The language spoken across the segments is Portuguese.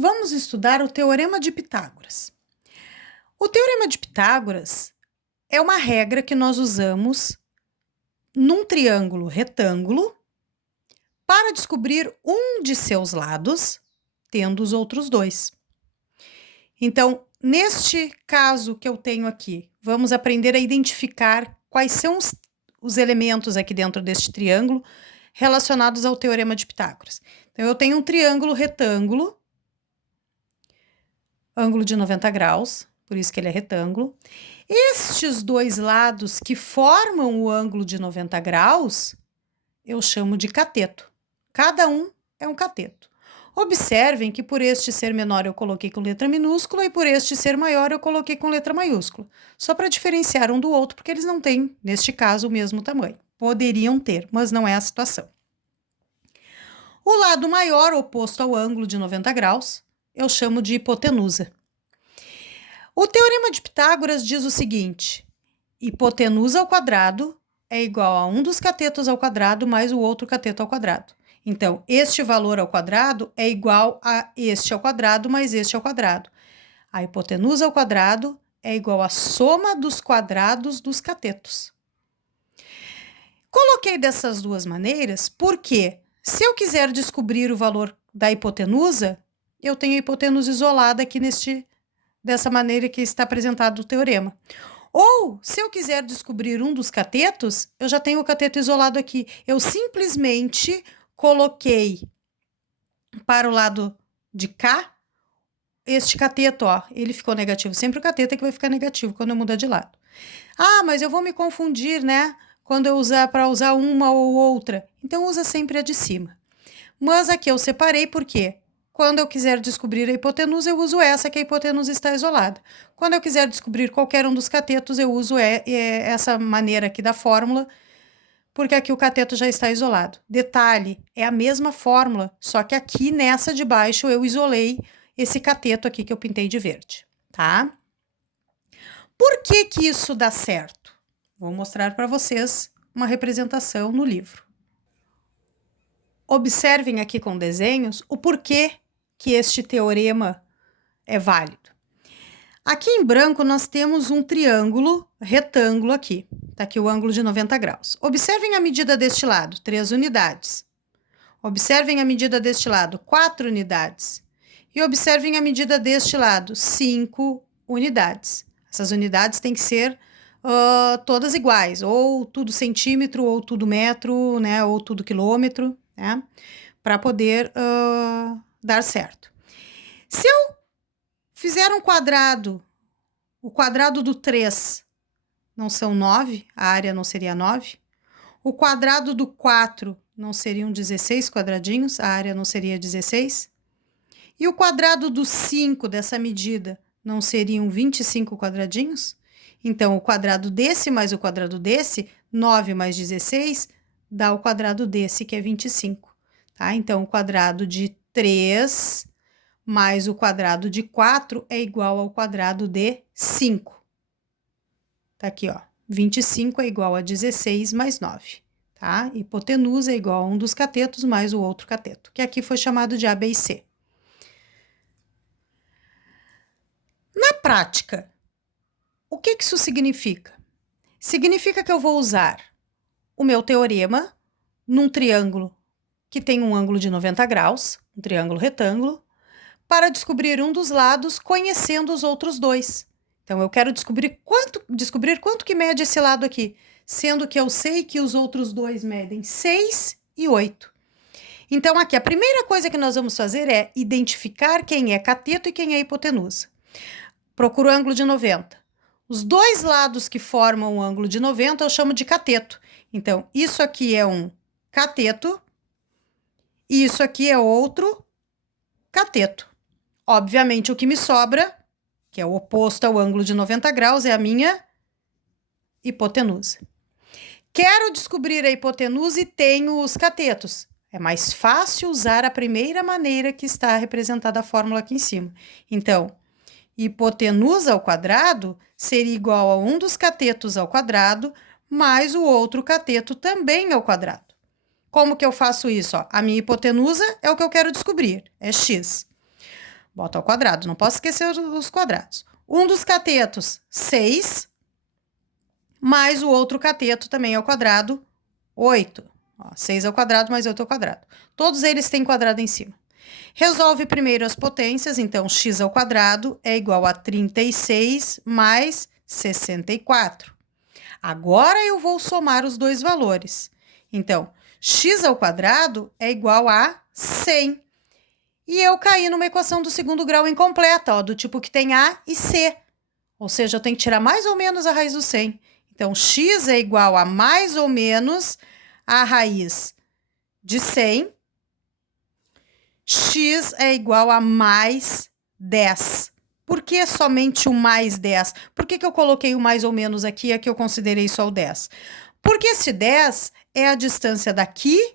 Vamos estudar o Teorema de Pitágoras. O Teorema de Pitágoras é uma regra que nós usamos num triângulo retângulo para descobrir um de seus lados, tendo os outros dois. Então, neste caso que eu tenho aqui, vamos aprender a identificar quais são os elementos aqui dentro deste triângulo relacionados ao Teorema de Pitágoras. Então, eu tenho um triângulo retângulo, ângulo de 90 graus, por isso que ele é retângulo. Estes dois lados que formam o ângulo de 90 graus, eu chamo de cateto. Cada um é um cateto. Observem que por este ser menor eu coloquei com letra minúscula e por este ser maior eu coloquei com letra maiúscula. Só para diferenciar um do outro, porque eles não têm, neste caso, o mesmo tamanho. Poderiam ter, mas não é a situação. O lado maior, oposto ao ângulo de 90 graus, eu chamo de hipotenusa. O Teorema de Pitágoras diz o seguinte: hipotenusa ao quadrado é igual a um dos catetos ao quadrado mais o outro cateto ao quadrado. Então, este valor ao quadrado é igual a este ao quadrado mais este ao quadrado. A hipotenusa ao quadrado é igual à soma dos quadrados dos catetos. Coloquei dessas duas maneiras porque, se eu quiser descobrir o valor da hipotenusa, eu tenho a hipotenusa isolada aqui dessa maneira que está apresentado o teorema. Ou, se eu quiser descobrir um dos catetos, eu já tenho o cateto isolado aqui. Eu simplesmente coloquei para o lado de cá este cateto, ó. Ele ficou negativo. Sempre o cateto é que vai ficar negativo quando eu mudar de lado. Ah, mas eu vou me confundir, né? Quando eu para usar uma ou outra. Então, usa sempre a de cima. Mas aqui eu separei por quê? Quando eu quiser descobrir a hipotenusa, eu uso essa, que a hipotenusa está isolada. Quando eu quiser descobrir qualquer um dos catetos, eu uso essa maneira aqui da fórmula, porque aqui o cateto já está isolado. Detalhe, é a mesma fórmula, só que aqui nessa de baixo eu isolei esse cateto aqui que eu pintei de verde, tá? Por que que isso dá certo? Vou mostrar para vocês uma representação no livro. Observem aqui com desenhos o porquê que este teorema é válido. Aqui em branco nós temos um triângulo retângulo aqui. Está aqui o ângulo de 90 graus. Observem a medida deste lado, 3 unidades. Observem a medida deste lado, 4 unidades. E observem a medida deste lado, 5 unidades. Essas unidades têm que ser todas iguais, ou tudo centímetro, ou tudo metro, né, ou tudo quilômetro, né, para poder dar certo. Se eu fizer um quadrado, o quadrado do 3 não são 9, a área não seria 9. O quadrado do 4 não seriam 16 quadradinhos, a área não seria 16. E o quadrado do 5 dessa medida não seriam 25 quadradinhos? Então, o quadrado desse mais o quadrado desse, 9 mais 16, dá o quadrado desse, que é 25. Tá? Então, o quadrado de 3 mais o quadrado de 4 é igual ao quadrado de 5. Tá aqui, ó. 25 é igual a 16 mais 9. Tá? Hipotenusa é igual a um dos catetos mais o outro cateto, que aqui foi chamado de A, B e C. Na prática, o que isso significa? Significa que eu vou usar o meu teorema num triângulo que tem um ângulo de 90 graus, um triângulo retângulo, para descobrir um dos lados conhecendo os outros dois. Então, eu quero descobrir quanto que mede esse lado aqui, sendo que eu sei que os outros dois medem 6 e 8. Então, aqui, a primeira coisa que nós vamos fazer é identificar quem é cateto e quem é hipotenusa. Procuro o ângulo de 90. Os dois lados que formam o ângulo de 90 eu chamo de cateto. Então, isso aqui é um cateto e isso aqui é outro cateto. Obviamente, o que me sobra, que é o oposto ao ângulo de 90 graus, é a minha hipotenusa. Quero descobrir a hipotenusa e tenho os catetos. É mais fácil usar a primeira maneira que está representada a fórmula aqui em cima. Então, hipotenusa ao quadrado seria igual a um dos catetos ao quadrado mais o outro cateto também ao quadrado. Como que eu faço isso? Ó, a minha hipotenusa é o que eu quero descobrir, é x. Bota ao quadrado, não posso esquecer os quadrados. Um dos catetos, 6, mais o outro cateto também ao quadrado, 8. Ó, 6 ao quadrado mais 8 ao quadrado. Todos eles têm quadrado em cima. Resolve primeiro as potências, então x ao quadrado é igual a 36 mais 64. Agora eu vou somar os dois valores. Então, x ao quadrado é igual a 100. E eu caí numa equação do segundo grau incompleta, ó, do tipo que tem A e C. Ou seja, eu tenho que tirar mais ou menos a raiz do 100. Então, x é igual a mais ou menos a raiz de 100. X é igual a mais 10. Por que somente o mais 10? Por que eu coloquei o mais ou menos aqui, aqui eu considerei só o 10? Porque esse 10 é a distância daqui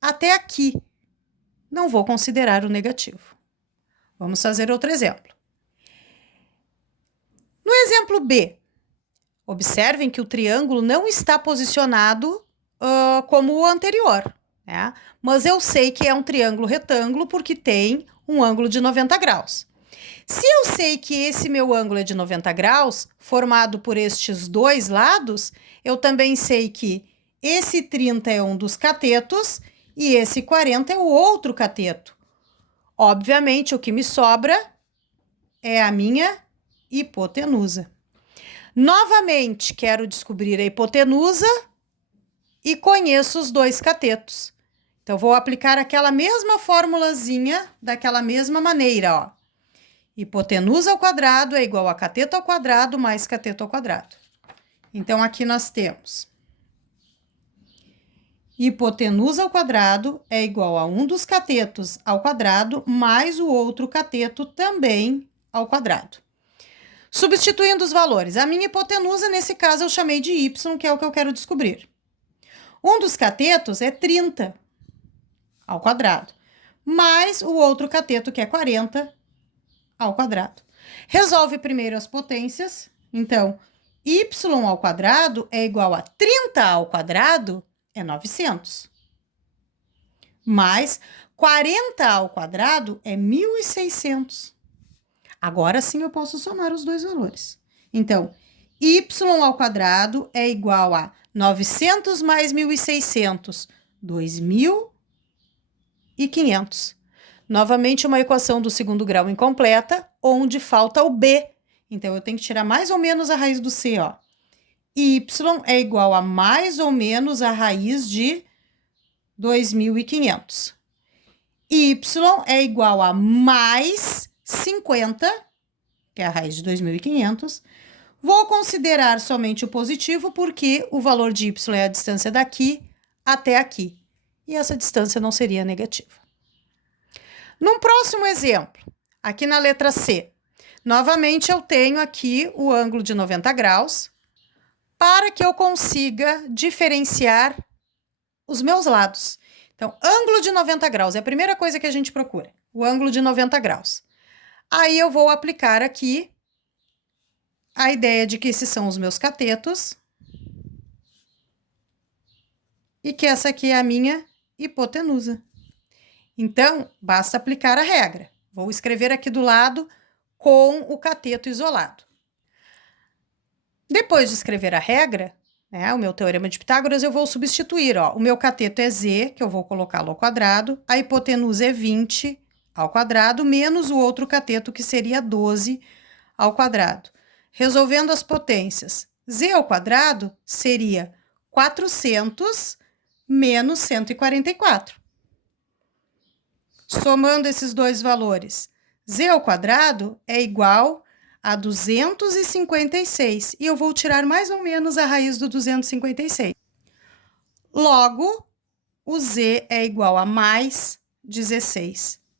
até aqui. Não vou considerar o negativo. Vamos fazer outro exemplo. No exemplo B, observem que o triângulo não está posicionado como o anterior, né? Mas eu sei que é um triângulo retângulo porque tem um ângulo de 90 graus. Se eu sei que esse meu ângulo é de 90 graus, formado por estes dois lados, eu também sei que esse 30 é um dos catetos e esse 40 é o outro cateto. Obviamente, o que me sobra é a minha hipotenusa. Novamente, quero descobrir a hipotenusa e conheço os dois catetos. Então, vou aplicar aquela mesma formulazinha daquela mesma maneira, ó. Hipotenusa ao quadrado é igual a cateto ao quadrado mais cateto ao quadrado. Então, aqui nós temos hipotenusa ao quadrado é igual a um dos catetos ao quadrado mais o outro cateto também ao quadrado. Substituindo os valores, a minha hipotenusa, nesse caso, eu chamei de y, que é o que eu quero descobrir. Um dos catetos é 30 ao quadrado, mais o outro cateto, que é 40 ao quadrado. Resolve primeiro as potências. Então, y ao quadrado é igual a 30 ao quadrado, é 900. Mais 40 ao quadrado é 1.600. Agora sim eu posso somar os dois valores. Então, y ao quadrado é igual a 900 mais 1.600, 2.500. Novamente, uma equação do segundo grau incompleta, onde falta o b. Então, eu tenho que tirar mais ou menos a raiz do c, ó. Y é igual a mais ou menos a raiz de 2.500. Y é igual a mais 50, que é a raiz de 2.500. Vou considerar somente o positivo, porque o valor de y é a distância daqui até aqui. E essa distância não seria negativa. Num próximo exemplo, aqui na letra C, novamente eu tenho aqui o ângulo de 90 graus, para que eu consiga diferenciar os meus lados. Então, ângulo de 90 graus é a primeira coisa que a gente procura, o ângulo de 90 graus. Aí eu vou aplicar aqui a ideia de que esses são os meus catetos e que essa aqui é a minha hipotenusa. Então, basta aplicar a regra. Vou escrever aqui do lado com o cateto isolado. Depois de escrever a regra, né, o meu teorema de Pitágoras, eu vou substituir, ó. O meu cateto é z, que eu vou colocá-lo ao quadrado, a hipotenusa é 20 ao quadrado, menos o outro cateto, que seria 12 ao quadrado. Resolvendo as potências, z ao quadrado seria 400 menos 144. Somando esses dois valores, z ao quadrado é igual a 256. E eu vou tirar mais ou menos a raiz do 256. Logo, o z é igual a mais 16.